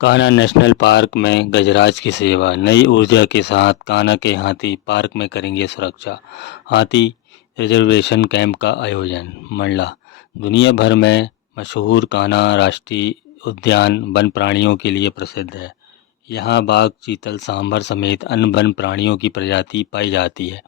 Kanha national park में गजराज की सेवा, नई ऊर्जा के साथ कान्हा के हाथी पार्क में करेंगे सुरक्षा। हाथी रिजर्वेशन कैंप का आयोजन। मंडला। दुनिया भर में मशहूर कान्हा राष्ट्रीय उद्यान वन प्राणियों के लिए प्रसिद्ध है। यहाँ बाघ, चीतल, सांभर समेत अन्य वन प्राणियों की प्रजाति पाई जाती है।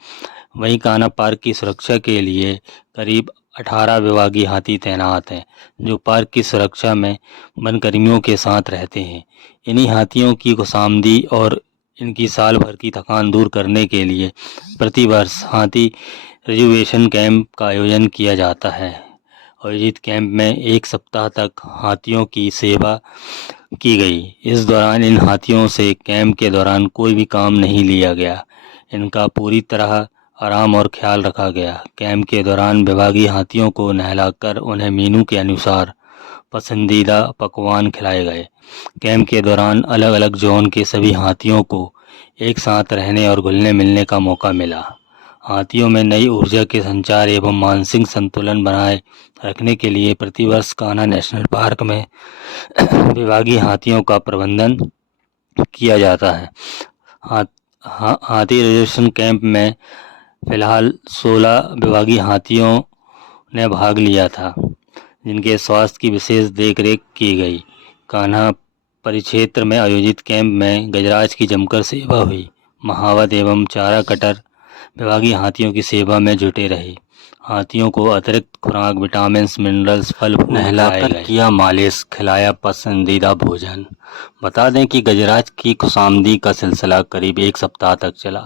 वहीं कान्हा पार्क की सुरक्षा के लिए करीब 18 विभागीय हाथी तैनात हैं, जो पार्क की सुरक्षा में वनकर्मियों के साथ रहते हैं। इन्हीं हाथियों की खुशामदी और इनकी साल भर की थकान दूर करने के लिए प्रतिवर्ष हाथी रिजर्वेशन कैंप का आयोजन किया जाता है। आयोजित कैंप में एक सप्ताह तक हाथियों की सेवा की गई। इस दौरान इन हाथियों से कैंप के दौरान कोई भी काम नहीं लिया गया। इनका पूरी तरह आराम और ख्याल रखा गया। कैंप के दौरान विभागीय हाथियों को नहलाकर उन्हें मेनू के अनुसार पसंदीदा पकवान खिलाए गए। कैंप के दौरान अलग अलग जोन के सभी हाथियों को एक साथ रहने और घुलने मिलने का मौका मिला। हाथियों में नई ऊर्जा के संचार एवं मानसिक संतुलन बनाए रखने के लिए प्रतिवर्ष कान्हा नेशनल पार्क में विभागीय हाथियों का प्रबंधन किया जाता है। हाथी रिजर्वेशन कैंप में फिलहाल 16 विभागीय हाथियों ने भाग लिया था, जिनके स्वास्थ्य की विशेष देखरेख की गई। कान्हा परिक्षेत्र में आयोजित कैंप में गजराज की जमकर सेवा हुई। महावत एवं चारा कटर विभागीय हाथियों की सेवा में जुटे रहे। हाथियों को अतिरिक्त खुराक, विटामिन्स, मिनरल्स, फल नहलाकर किया मालिश, खिलाया पसंदीदा भोजन। बता दें कि गजराज की खुशामदी का सिलसिला करीब एक सप्ताह तक चला।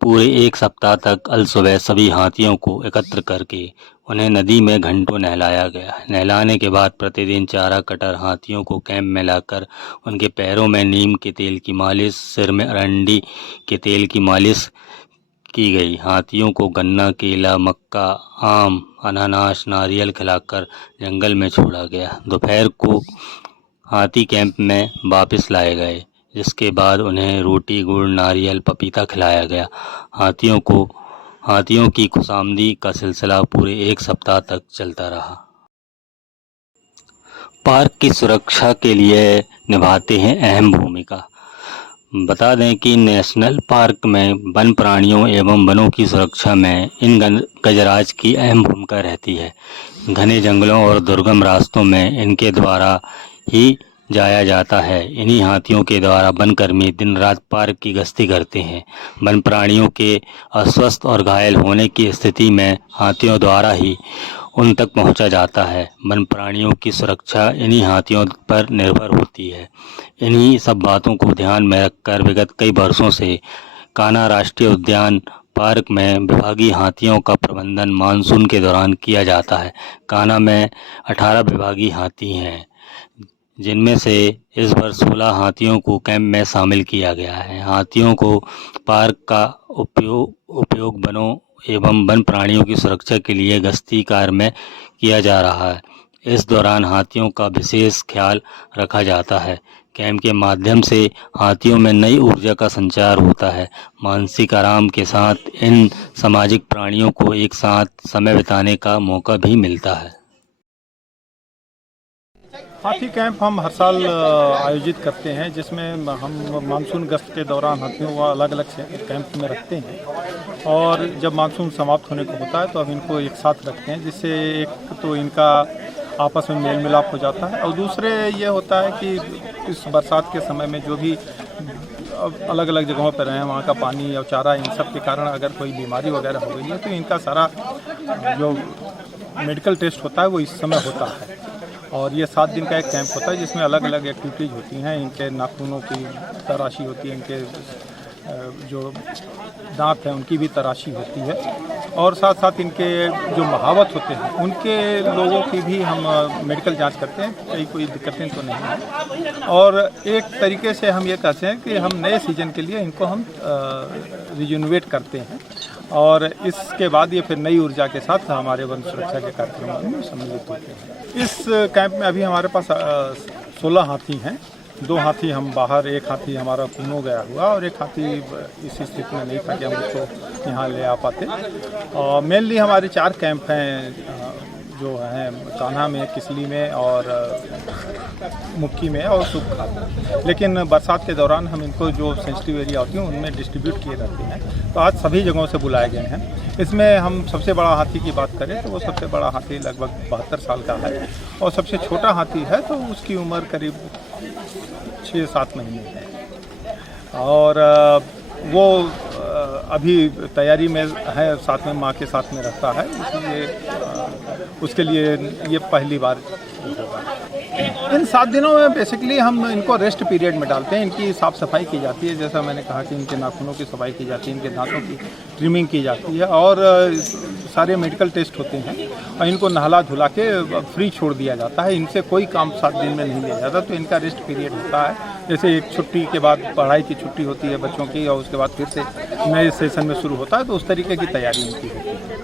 पूरे एक सप्ताह तक अल सुबह सभी हाथियों को एकत्र करके उन्हें नदी में घंटों नहलाया गया। नहलाने के बाद प्रतिदिन चारा कटर हाथियों को कैंप में लाकर उनके पैरों में नीम के तेल की मालिश, सिर में अरंडी के तेल की मालिश की गई। हाथियों को गन्ना, केला, मक्का, आम, अनानास, नारियल खिलाकर जंगल में छोड़ा गया। दोपहर को हाथी कैंप में वापस लाए गए, जिसके बाद उन्हें रोटी, गुड़, नारियल, पपीता खिलाया गया। हाथियों की खुशामदी का सिलसिला पूरे एक सप्ताह तक चलता रहा। पार्क की सुरक्षा के लिए निभाते हैं अहम भूमिका। बता दें कि नेशनल पार्क में वन प्राणियों एवं वनों की सुरक्षा में इन गजराज की अहम भूमिका रहती है। घने जंगलों और दुर्गम रास्तों में इनके द्वारा ही जाया जाता है। इन्हीं हाथियों के द्वारा वनकर्मी दिन रात पार्क की गश्ती करते हैं। वन प्राणियों के अस्वस्थ और घायल होने की स्थिति में हाथियों द्वारा ही उन तक पहुंचा जाता है। वन प्राणियों की सुरक्षा इन्हीं हाथियों पर निर्भर होती है। इन्हीं सब बातों को ध्यान में रखकर विगत कई वर्षों से कान्हा राष्ट्रीय उद्यान पार्क में विभागीय हाथियों का प्रबंधन मानसून के दौरान किया जाता है। कान्हा में 18 विभागीय हाथी हैं, जिनमें से इस वर्ष 16 हाथियों को कैंप में शामिल किया गया है। हाथियों को पार्क का उपयोग वनों एवं वन प्राणियों की सुरक्षा के लिए गश्ती कार्य में किया जा रहा है। इस दौरान हाथियों का विशेष ख्याल रखा जाता है। कैंप के माध्यम से हाथियों में नई ऊर्जा का संचार होता है। मानसिक आराम के साथ इन सामाजिक प्राणियों को एक साथ समय बिताने का मौका भी मिलता है। हाथी कैंप हम हर साल आयोजित करते हैं, जिसमें हम मानसून गश्त के दौरान हाथियों को अलग अलग कैंप में रखते हैं। और जब मानसून समाप्त होने को होता है तो हम इनको एक साथ रखते हैं, जिससे एक तो इनका आपस में मेल मिलाप हो जाता है, और दूसरे ये होता है कि इस बरसात के समय में जो भी अलग अलग जगहों पर रहें, वहाँ का पानी और चारा, इन सब के कारण अगर कोई बीमारी वगैरह हो गई है तो इनका सारा जो मेडिकल टेस्ट होता है वो इस समय होता है। और ये 7 दिन का एक कैंप होता है, जिसमें अलग अलग एक्टिविटीज़ होती हैं। इनके नाखूनों की तराशी होती है, इनके जो दांत हैं उनकी भी तराशी होती है, और साथ साथ इनके जो महावत होते हैं उनके लोगों की भी हम मेडिकल जांच करते हैं, कहीं कोई दिक्कतें तो नहीं है। और एक तरीके से हम ये कहते हैं कि हम नए सीजन के लिए इनको हम रिजुनवेट करते हैं, और इसके बाद ये फिर नई ऊर्जा के साथ हमारे वन सुरक्षा के कार्यक्रमों में सम्मिलित होते हैं। इस कैंप में अभी हमारे पास 16 हाथी हैं। 2 हाथी हम बाहर, एक हाथी हमारा पूनो गया हुआ, और एक हाथी इस स्थिति में नहीं था कि हम उसको यहाँ ले आ पाते। और मेनली हमारे 4 कैंप हैं जो है कान्हा में, किसली में और मुक्की में और सुखा में। लेकिन बरसात के दौरान हम इनको जो सेंसिटिव एरिया होती हैं उनमें डिस्ट्रीब्यूट किए रहते हैं। तो आज सभी जगहों से बुलाए गए हैं। इसमें हम सबसे बड़ा हाथी की बात करें तो वो सबसे बड़ा हाथी लगभग 72 साल का है और सबसे छोटा हाथी है तो उसकी उम्र करीब 6-7 महीने है। और वो अभी तैयारी में है, साथ में माँ के साथ में रहता है, इसलिए उसके लिए ये पहली बार होगा। इन 7 दिनों में बेसिकली हम इनको रेस्ट पीरियड में डालते हैं। इनकी साफ़ सफाई की जाती है, जैसा मैंने कहा कि इनके नाखूनों की सफाई की जाती है, इनके दांतों की ट्रिमिंग की जाती है और सारे मेडिकल टेस्ट होते हैं और इनको नहला धुला के फ्री छोड़ दिया जाता है। इनसे कोई काम 7 दिन में नहीं लिया जाता, तो इनका रेस्ट पीरियड होता है। जैसे एक छुट्टी के बाद पढ़ाई की छुट्टी होती है बच्चों की और उसके बाद फिर से नए सेशन में शुरू होता है, तो उस तरीके की तैयारी इनकी होती है।